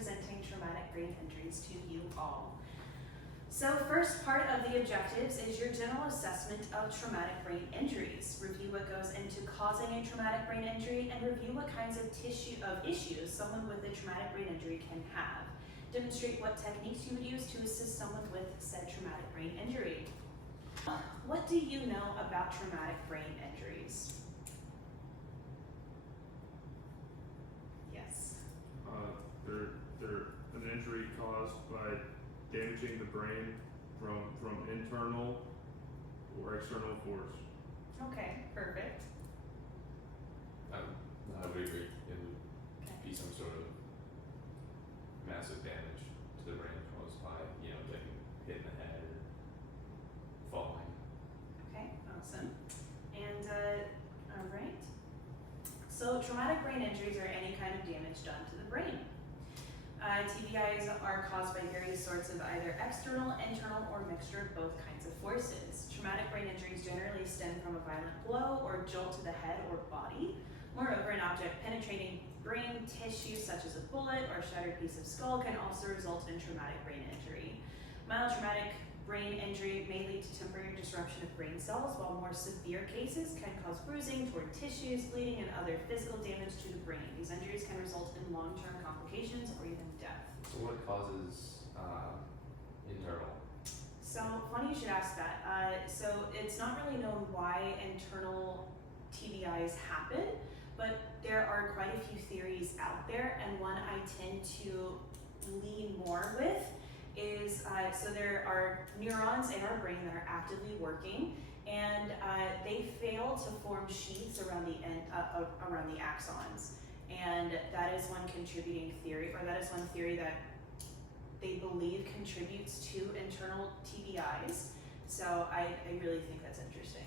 presenting traumatic brain injuries to you all. So first part of the objectives is your general assessment of traumatic brain injuries. Review what goes into causing a traumatic brain injury and review what kinds of issues someone with a traumatic brain injury can have. Demonstrate what techniques you would use to assist someone with said traumatic brain injury. What do you know about traumatic brain injuries? Yes. They're an injury caused by damaging the brain from internal or external force. Okay, perfect. I would agree. It would be some sort of massive damage to the brain caused by, getting hit in the head or falling. Okay, awesome. And, all right. So traumatic brain injuries are any kind of damage done to the brain. TBIs are caused by various sorts of either external, internal, or mixture of both kinds of forces. Traumatic brain injuries generally stem from a violent blow or jolt to the head or body. Moreover, an object penetrating brain tissue such as a bullet or shattered piece of skull can also result in traumatic brain injury. Mild traumatic brain injury may lead to temporary disruption of brain cells, while more severe cases can cause bruising, torn tissues, bleeding, and other physical damage to the brain. These injuries can result in long-term complications or even death. So what causes internal? So funny you should ask that. So it's not really known why internal TBIs happen, but there are quite a few theories out there, and one I tend to lean more with is, so there are neurons in our brain that are actively working, and they fail to form sheaths around the around the axons, and that is one contributing theory, or that is one theory that they believe contributes to internal TBIs. So I really think that's interesting.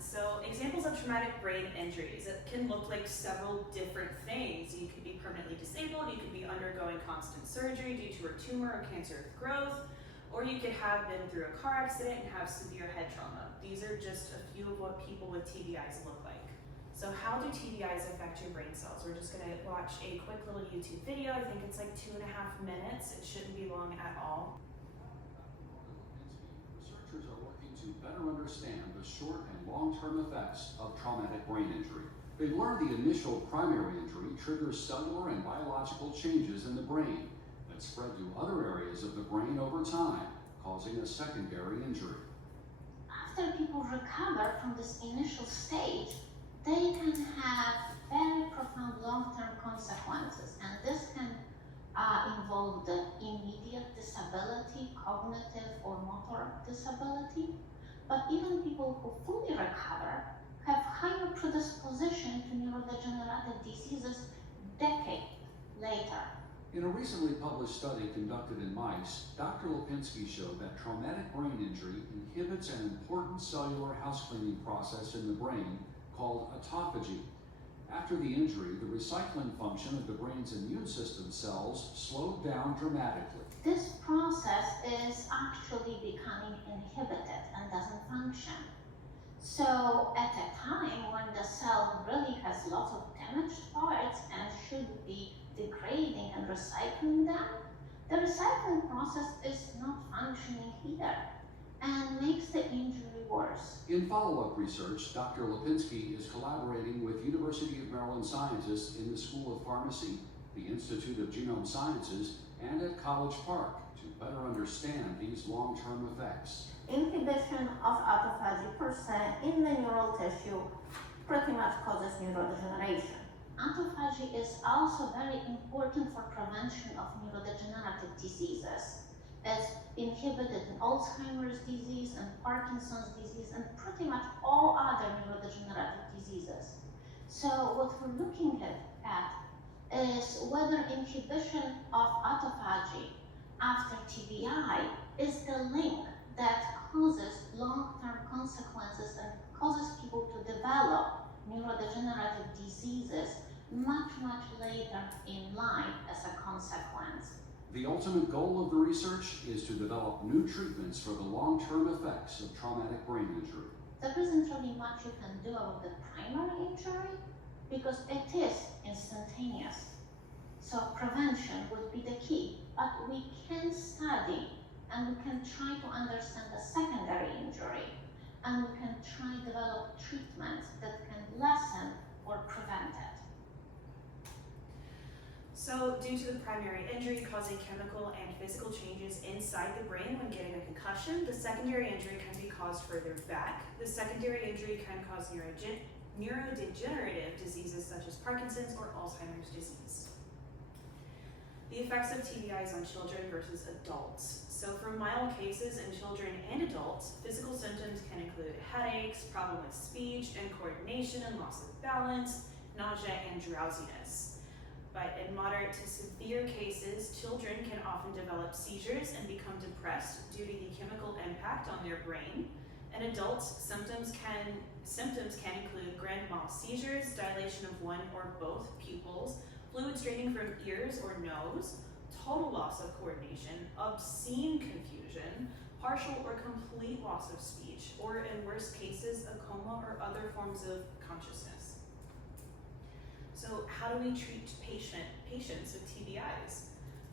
So examples of traumatic brain injuries, it can look like several different things. You could be permanently disabled, you could be undergoing constant surgery due to a tumor or cancerous growth, or you could have been through a car accident and have severe head trauma. These are just a few of what people with TBIs look like. So how do TBIs affect your brain cells? We're just gonna watch a quick little YouTube video. I think it's like 2.5 minutes. It shouldn't be long at all. Researchers are working to better understand the short and long-term effects of traumatic brain injury. They've learned the initial primary injury triggers cellular and biological changes in the brain that spread to other areas of the brain over time, causing a secondary injury. After people recover from this initial stage, they can have very profound long-term consequences, and this can involve the immediate disability, cognitive or motor disability, but even people who fully recover have higher predisposition to neurodegenerative diseases decades later. In a recently published study conducted in mice, Dr. Lipinski showed that traumatic brain injury inhibits an important cellular housecleaning process in the brain called autophagy. After the injury, the recycling function of the brain's immune system cells slowed down dramatically. This process is actually becoming inhibited and doesn't function. So at a time when the cell really has lots of damaged parts and should be degrading and recycling them, the recycling process is not functioning either and makes the injury worse. In follow-up research, Dr. Lipinski is collaborating with University of Maryland scientists in the School of Pharmacy, the Institute of Genome Sciences, and at College Park to better understand these long-term effects. Inhibition of autophagy per se in the neural tissue pretty much causes neurodegeneration. Autophagy is also very important for prevention of neurodegenerative diseases. It's inhibited in Alzheimer's disease and Parkinson's disease and pretty much all other neurodegenerative diseases. So what we're looking at is whether inhibition of autophagy after TBI is the link that causes long-term consequences and causes people to develop neurodegenerative diseases much later in life as a consequence. The ultimate goal of the research is to develop new treatments for the long-term effects of traumatic brain injury. There isn't really much you can do about the primary injury because it is instantaneous. So prevention would be the key, but we can study and we can try to understand the secondary injury, and we can try to develop treatments that can lessen or prevent it. So, due to the primary injury causing chemical and physical changes inside the brain when getting a concussion, the secondary injury can be caused further back. The secondary injury can cause neurodegenerative diseases such as Parkinson's or Alzheimer's disease. The effects of TBIs on children versus adults. So for mild cases in children and adults, physical symptoms can include headaches, problem with speech and coordination and loss of balance, nausea and drowsiness. But in moderate to severe cases, children can often develop seizures and become depressed due to the chemical impact on their brain. In adults, symptoms can include grand mal seizures, dilation of one or both pupils, fluid straining from ears or nose, total loss of coordination, obscene confusion, partial or complete loss of speech, or in worst cases, a coma or other forms of consciousness. So how do we treat patients with TBIs?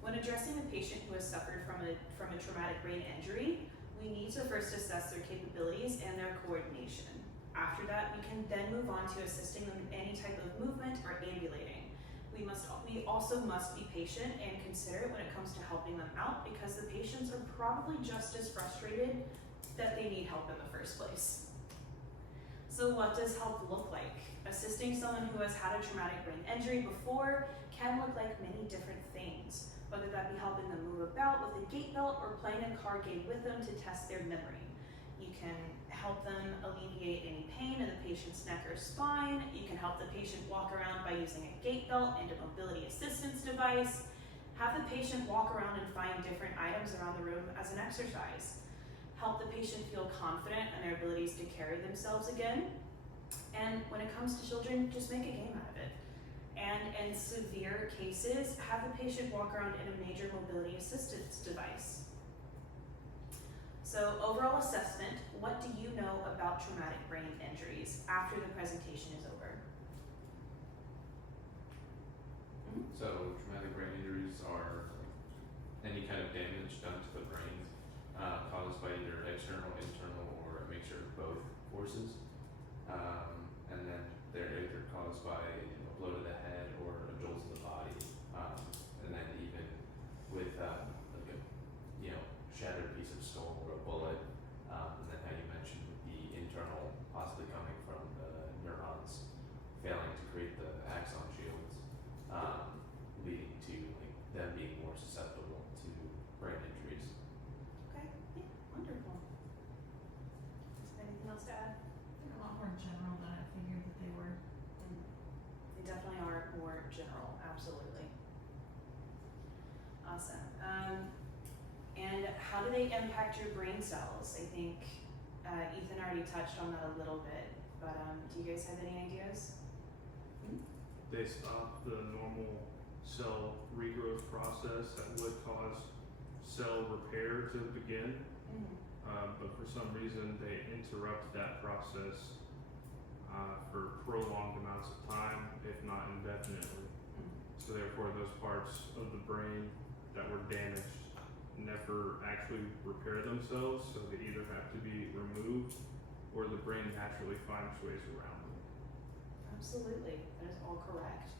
When addressing a patient who has suffered from a traumatic brain injury, we need to first assess their capabilities and their coordination. After that, we can then move on to assisting them in any type of movement or ambulating. We also must be patient and considerate when it comes to helping them out, because the patients are probably just as frustrated that they need help in the first place. So what does help look like? Assisting someone who has had a traumatic brain injury before can look like many different things, whether that be helping them move about with a gait belt or playing a card game with them to test their memory. You can help them alleviate any pain in the patient's neck or spine. You can help the patient walk around by using a gait belt and a mobility assistance device. Have the patient walk around and find different items around the room as an exercise. Help the patient feel confident in their abilities to carry themselves again. And when it comes to children, just make a game out of it. And in severe cases, have the patient walk around in a major mobility assistance device. So overall assessment, what do you know about traumatic brain injuries after the presentation is over? So traumatic brain injuries are any kind of damage done to the brain caused by either external, internal, or a mixture of both forces. And then they're either caused by a blow to the head or a jolt to the body. And then even with like a shattered piece of stone or a bullet. And then how you mentioned the internal possibly coming from the neurons failing to create the axon shields, leading to like them being more susceptible to brain injuries. Okay, yeah, wonderful. Is there anything else to add? They're a lot more general than I figured that they were. They definitely are more general, absolutely. Awesome. And how do they impact your brain cells? I think Ethan already touched on that a little bit, but do you guys have any ideas? They stop the normal cell regrowth process that would cause cell repair to begin, but for some reason they interrupt that process for prolonged amounts of time, if not indefinitely. So therefore those parts of the brain that were damaged never actually repair themselves, so they either have to be removed or the brain naturally finds ways around them. Absolutely, that is all correct.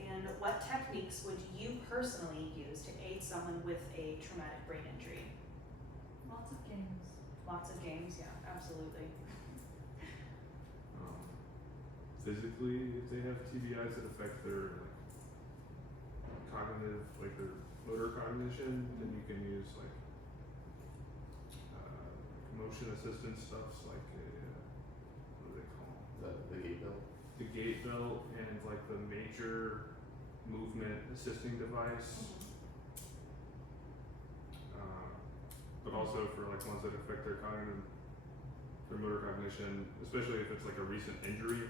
And what techniques would you personally use to aid someone with a traumatic brain injury? Lots of games. Lots of games, yeah, absolutely. Physically, if they have TBIs that affect their cognitive, like their motor cognition, then you can use motion assistance stuff, like what do they call them? The gait belt. The gait belt and like the major movement assisting device. But also for like ones that affect their motor cognition, especially if it's like a recent injury.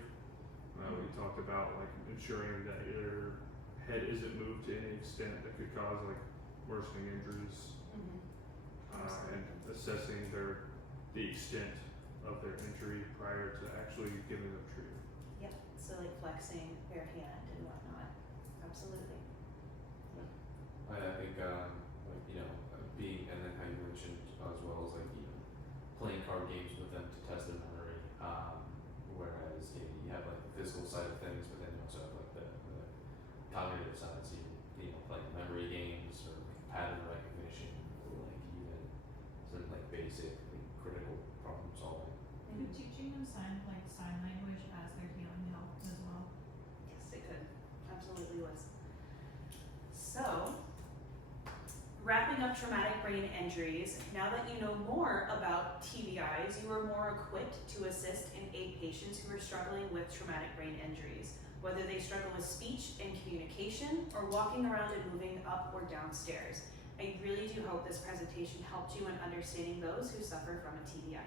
We talked about like ensuring that your head isn't moved to any extent that could cause like worsening injuries, and assessing the extent of their injury prior to actually giving them treatment. Yep, so like flexing their hand and Absolutely. I think, like, you know, being, and then how you mentioned as well as like, you know, playing card games with them to test their memory. Whereas, you know, you have like the physical side of things, but then you also have like the cognitive side. So you know, playing memory games or like pattern recognition or like even some like basic like, critical problem solving. Could teaching them sign language as they're healing help as well? Yes, it could. Absolutely was. So, wrapping up traumatic brain injuries, now that you know more about TBIs, you are more equipped to assist and aid patients who are struggling with traumatic brain injuries, whether they struggle with speech and communication or walking around and moving up or downstairs. I really do hope this presentation helped you in understanding those who suffer from a TBI.